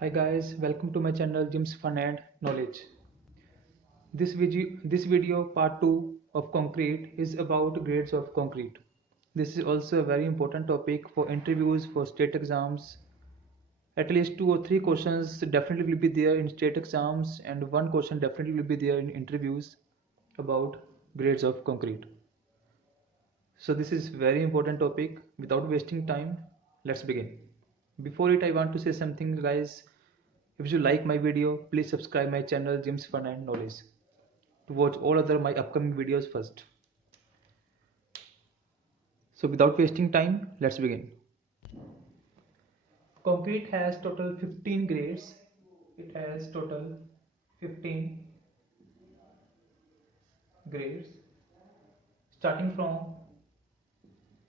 Hi guys, welcome to my channel Jim's Fun and Knowledge. This video part 2 of concrete is about grades of concrete. This is also a very important topic for interviews for state exams. At least 2 or 3 questions definitely will be there in state exams and one question definitely will be there in interviews about grades of concrete. So this is very important topic. Without wasting time, let's begin. Before it, I want to say something, guys. If you like my video, please subscribe my channel Jim's Fun and Knowledge to watch all other my upcoming videos first. So without wasting time, let's begin. Concrete has total 15 grades. It has total 15 grades starting from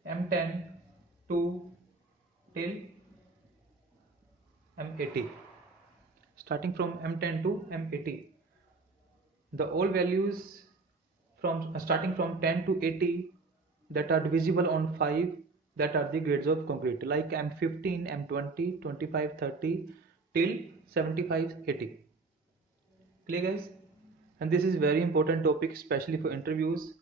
M10 to till M80. Starting from M10 to M80. The all values from starting from 10 to 80 that are divisible on 5, that are the grades of concrete, like M15, M20, 25, 30 till 75, 80. Clear guys? And this is very important topic, especially for interviews.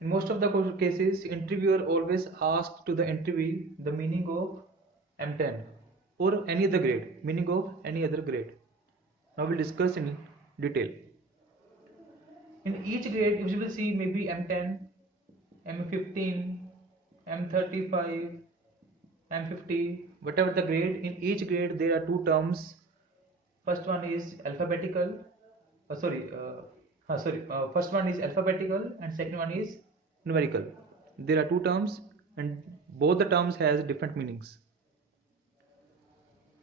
In most of the cases, interviewer always asks to the interviewee the meaning of M10 or any other grade, meaning of any other grade. Now we'll discuss in detail. In each grade, you will see maybe M10, M15, M35, M50, whatever the grade. In each grade, there are two terms. First one is alphabetical. First one is alphabetical, and second one is numerical. There are two terms, and both the terms has different meanings.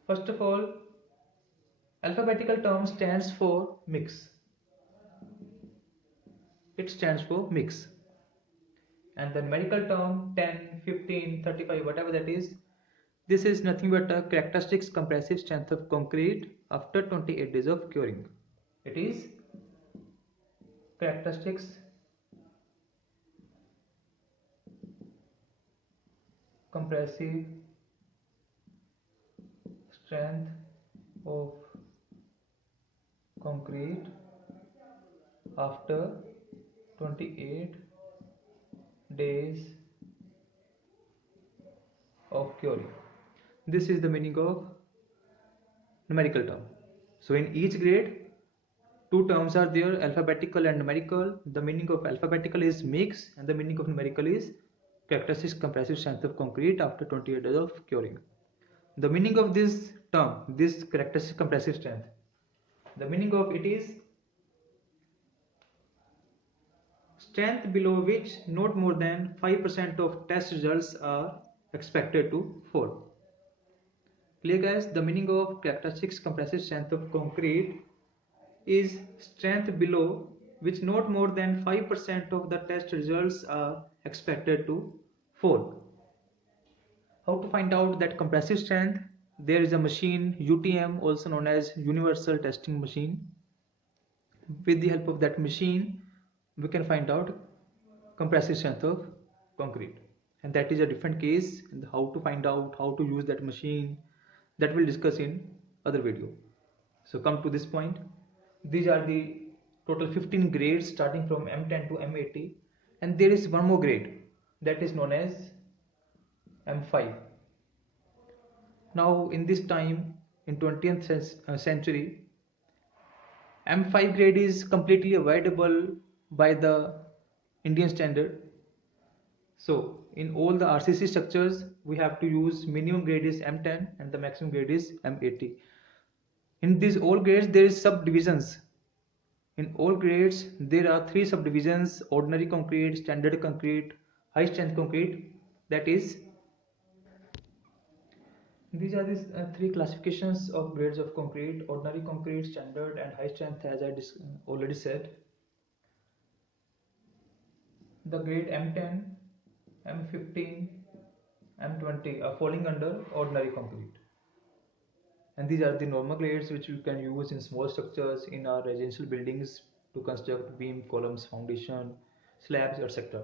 First of all, alphabetical term stands for mix. It stands for mix. And the numerical term 10, 15, 35, whatever that is, this is nothing but a characteristics compressive strength of concrete after 28 days of curing. It is characteristics compressive strength of concrete after 28 days of curing. This is the meaning of numerical term. So in each grade, two terms are there, alphabetical and numerical. The meaning of alphabetical is mix and the meaning of numerical is characteristics compressive strength of concrete after 28 days of curing. The meaning of this term, this characteristic compressive strength, the meaning of it is strength below which not more than 5% of test results are expected to fall. Clear guys? The meaning of characteristics compressive strength of concrete is strength below which not more than 5% of the test results are expected to fall. How to find out that compressive strength? There is a machine UTM, also known as universal testing machine. With the help of that machine, we can find out compressive strength of concrete, and that is a different case. And how to find out, how to use that machine, that we'll discuss in other video. So come to this point, these are the total 15 grades starting from M10 to M80, and there is one more grade that is known as M5. Now in this time, in 20th century, M5 grade is completely avoidable by the Indian standard. So in all the RCC structures, we have to use minimum grade is M10 and the maximum grade is M80. In these all grades, there is subdivisions. In all grades, there are 3 subdivisions: ordinary concrete, standard concrete, high strength concrete. That is, these are the 3 classifications of grades of concrete: ordinary concrete, standard, and high strength, as I already said. The grade M10, M15, M20 are falling under ordinary concrete. And these are the normal grades which you can use in small structures in our residential buildings to construct beam, columns, foundation, slabs, etc.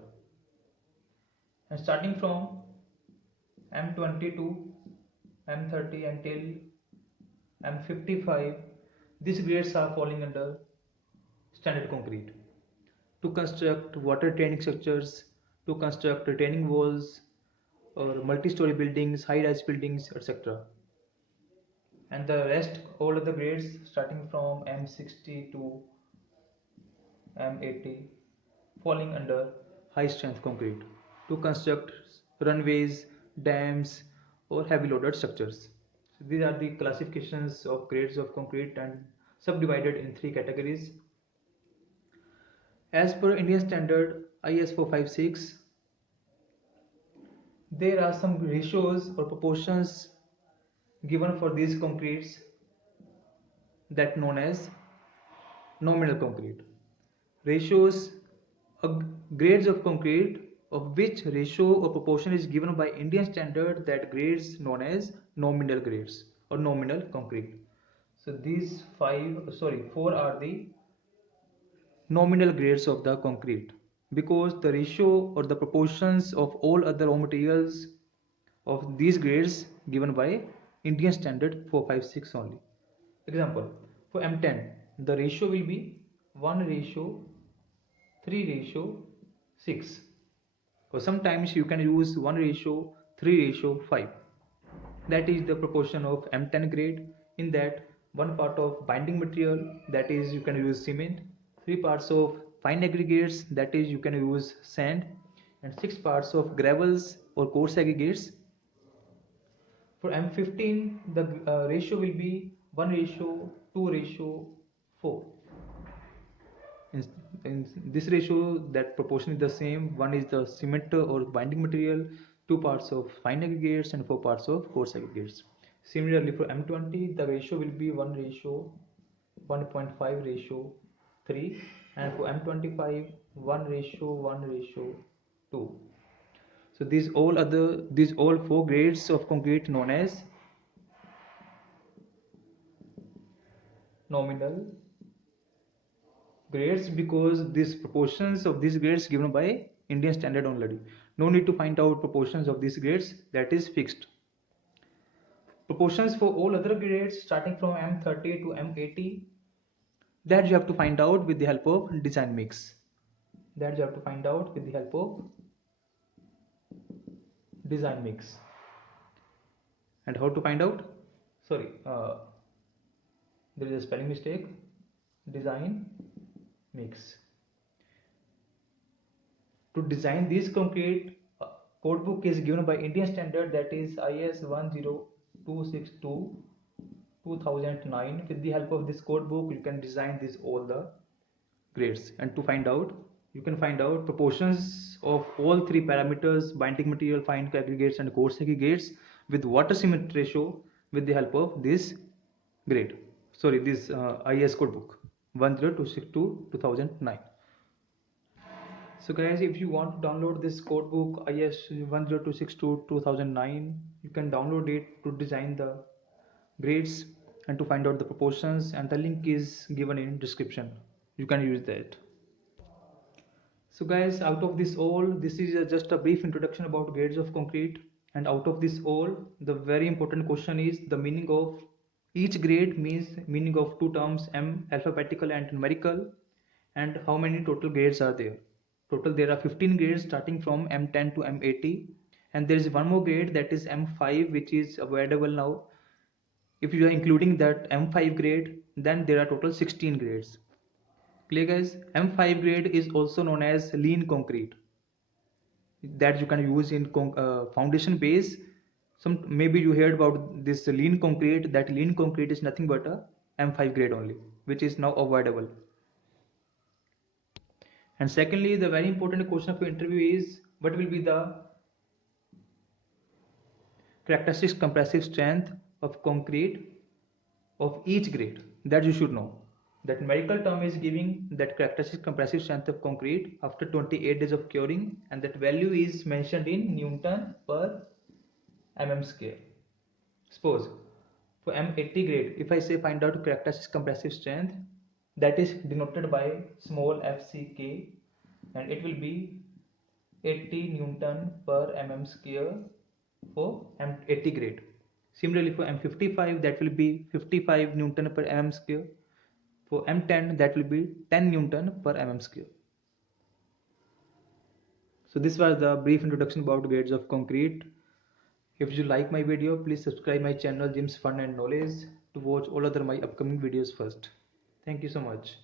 And starting from M22 M30 until M55, these grades are falling under standard concrete. To construct water retaining structures, to construct retaining walls, or multi-story buildings, high-rise buildings, etc. And the rest, all of the grades starting from M60 to M80, falling under high-strength concrete to construct runways, dams, or heavy loaded structures. So these are the classifications of grades of concrete and subdivided in three categories. As per Indian standard IS 456, there are some ratios or proportions given for these concretes that known as nominal concrete. Ratios, grades of concrete of which ratio or proportion is given by Indian standard, that grades known as nominal grades or nominal concrete. So these four are the nominal grades of the concrete, because the ratio or the proportions of all other raw materials of these grades given by Indian standard 456 only. Example, for M10 the ratio will be 1 ratio 3 ratio 6, or sometimes you can use 1 ratio 3 ratio 5. That is the proportion of M10 grade. In that, one part of binding material, that is you can use cement, 3 parts of fine aggregates, that is you can use sand, and 6 parts of gravels or coarse aggregates. For M15 the ratio will be 1 ratio 2 ratio 4. In this ratio, that proportion is the same. One is the cement or binding material, 2 parts of fine aggregates, and 4 parts of coarse aggregates. Similarly, for M20 the ratio will be 1 ratio 1.5 ratio 3, and for M25 1 ratio 1 ratio 2. So these all four grades of concrete known as nominal grades, because these proportions of these grades given by Indian standard already. No need to find out proportions of these grades, that is fixed. Proportions for all other grades starting from M30 to M80, that you have to find out with the help of design mix. That you have to find out with the help of design mix. And how to find out? Sorry, there is a spelling mistake. Design mix. To design this concrete, code book is given by Indian standard, that is IS 10262 2009. With the help of this code book you can design this all the grades, and to find out you can find out proportions of all three parameters: binding material, fine aggregates, and coarse aggregates, with water cement ratio, with the help of this grade. Sorry, this IS code book 10262 2009. So guys, if you want to download this code book IS 10262 2009, you can download it to design the grades and to find out the proportions, and the link is given in description. You can use that. So guys, out of this all, this is just a brief introduction about grades of concrete, and out of this all, the very important question is the meaning of each grade, means meaning of two terms, M alphabetical and numerical, and how many total grades are there. Total there are 15 grades starting from M10 to M80, and there is one more grade, that is M5, which is available now. If you are including that M5 grade, then there are total 16 grades. Clear guys? M5 grade is also known as lean concrete, that you can use in foundation base. Some maybe you heard about this lean concrete. That lean concrete is nothing but a M5 grade only, which is now avoidable. And secondly, the very important question of your interview is, what will be the characteristics compressive strength of concrete of each grade? That you should know. That numerical term is giving that characteristic compressive strength of concrete after 28 days of curing, and that value is mentioned in Newton per mm square. Suppose for M80 grade, if I say find out characteristic compressive strength, that is denoted by small fck, and it will be 80 Newton per mm square for M80 grade. Similarly, for M55, that will be 55 Newton per mm square. For M10, that will be 10 Newton per mm square. So this was the brief introduction about grades of concrete. If you like my video, please subscribe my channel Gyms Fun and Knowledge to watch all other my upcoming videos first. Thank you so much.